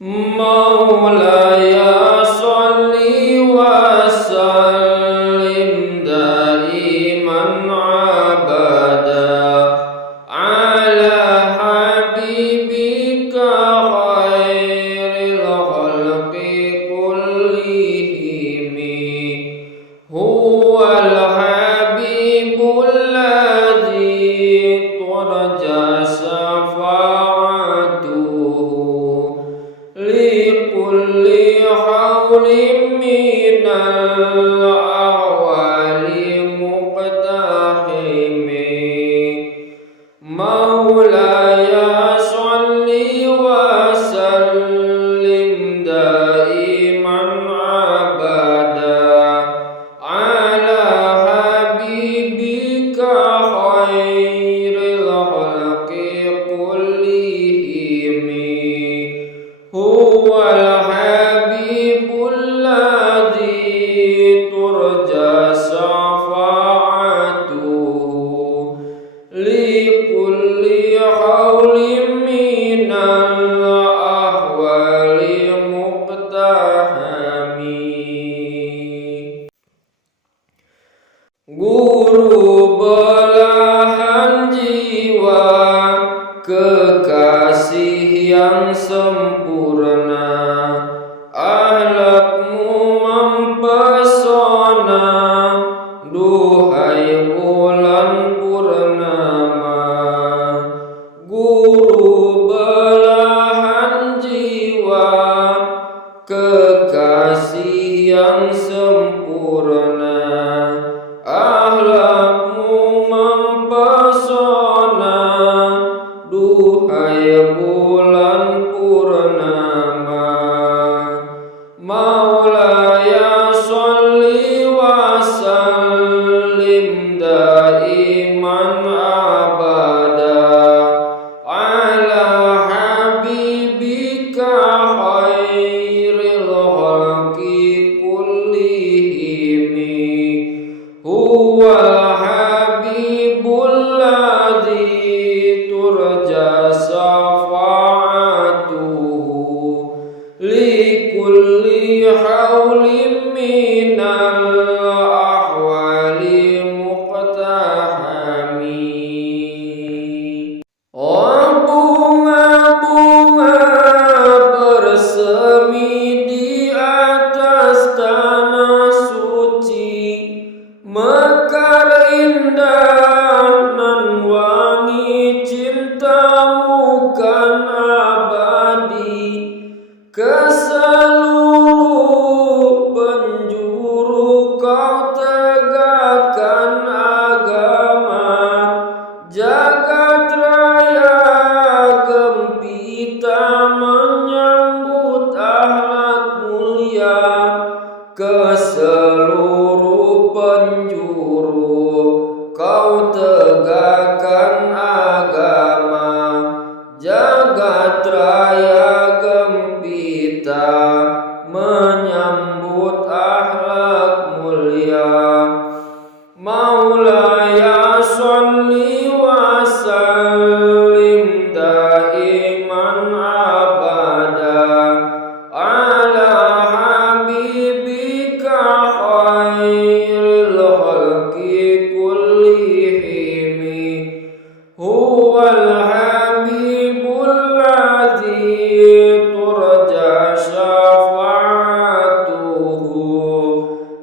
Maulaya sholli wa sallim daiman abada ala habibika khairil khalqi kullihim huwal habibul ladzi turja syafa'atuhu likulli hawlin minal ahwali muqtahimi Maulaya sholli wa sallim daiman abada ala habibika khairil khalqi kullihim huwal habibul ladzi turja syafa'atuhu likulli hawlin minal ahwali muqtahami Guru belahan jiwa, kekasih yang sempurna, akhlakmu mempesona, duhai bulan purnama. Guru belahan jiwa, kekasih yang sempurna, akhlakmu mempesona, duhai bulan purnama. Maulaya sholli wa sallim daiman abada ala habibika khairil khalqi kullihim huwal habibul ladzi turja syafa'atuhu likulli hawlin minal ahwali muqtahami bunga-bunga bersemi di atas tanah suci, mekar indah nan wangi, cintamu kan abadi, ke seluruh penjuru kau tegakkan agama, jagat raya gempita menyambut akhlak mulia, ke seluruh penjuru kau tegakkan agama, jagat raya gempita menyambut akhlak mulia. Maulaya sholli wa sallim daiman abada ala habibika khairil khalqi kullihim huwal habibul ladzi turja syafa'atuhu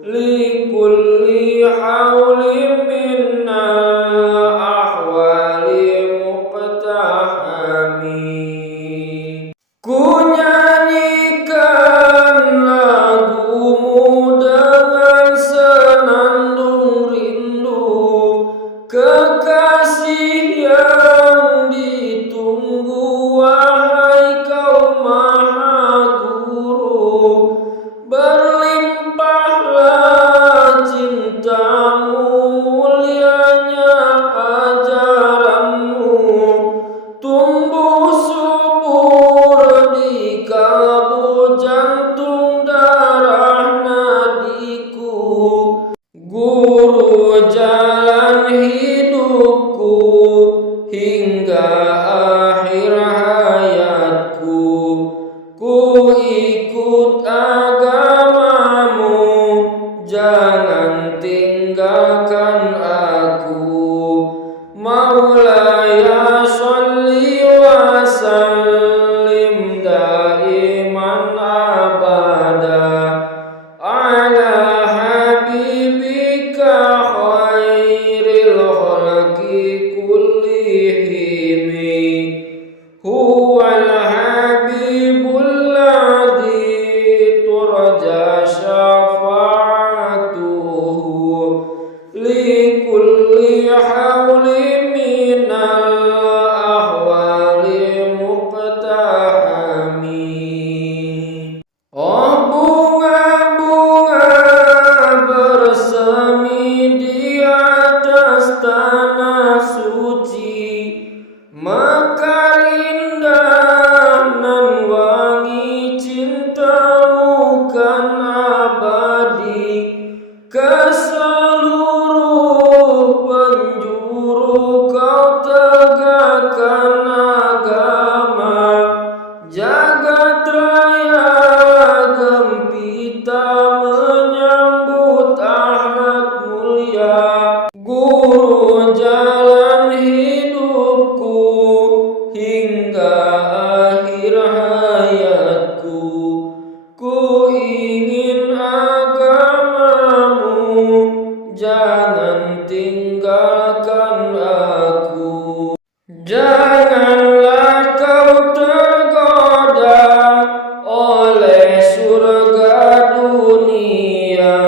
likulli hawlin minal ahwali muqtahami. Ku nyanyikan lagumu dengan senandung rindu, kekasih yang ditunggu, wahai kaum maha guru. Berlimpahlah cintamu, mulianya ajaranmu, tumbuh subur di kalbu ku ikut agamamu, jangan tinggalkan aku. Maulaya sholli wa sallim daiman abada ala habibika khairil khalqi kullihim. Huwal habibul ladzi turja syafa'atuhu li kulli hawli minal ahwali muqtahami. Oh bunga-bunga bersemi di atas tanah suci, mekar indah nan wangi cintamu kan abadi, ke seluruh penjuru kau tegakkan agama. Jagat raya gempita menyambut akhlak mulia, guru jalan hidupku hingga akhir hayatku. Ku ingin agamamu, jangan tinggalkan aku. Janganlah kau tergoda oleh surga dunia,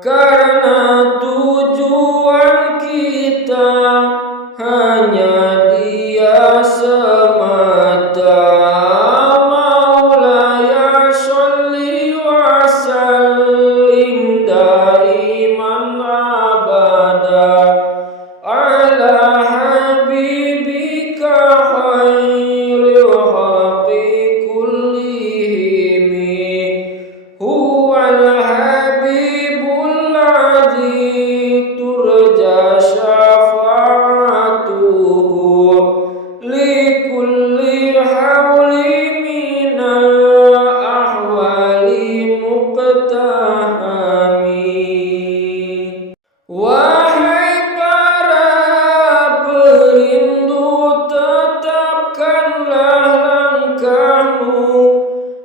karena tujuan kita hanya Dia semata. Maulaya sholli wa sallim daiman abada ala habibika khairil khalqi kullihim. Huwal habibul ladzi turja syafa'atuhu li kulli hawli minal ahwali muqtahami. Wahai para perindu, tetapkanlah langkahmu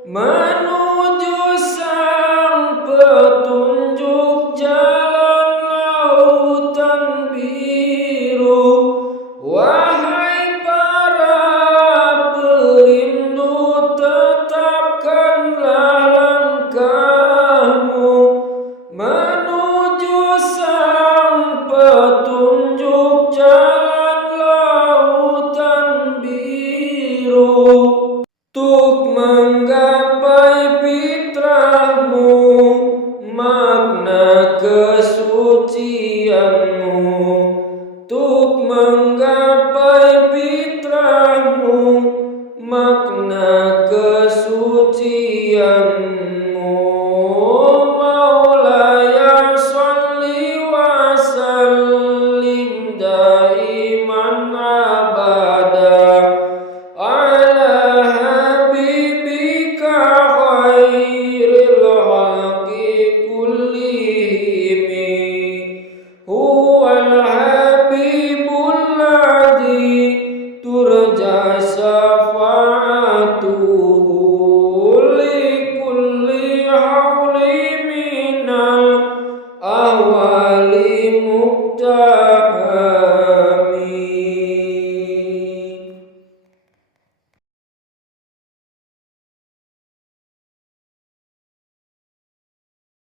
menuju sang petunjuk jalan lautan biru. Wahai para perindu, tetapkanlah langkahmu menuju sang petunjuk jalan lautan biru. Tuk menggapai fitrahmu, makna kesucianmu. Tuk menggapai fitrahmu, makna kesucianmu.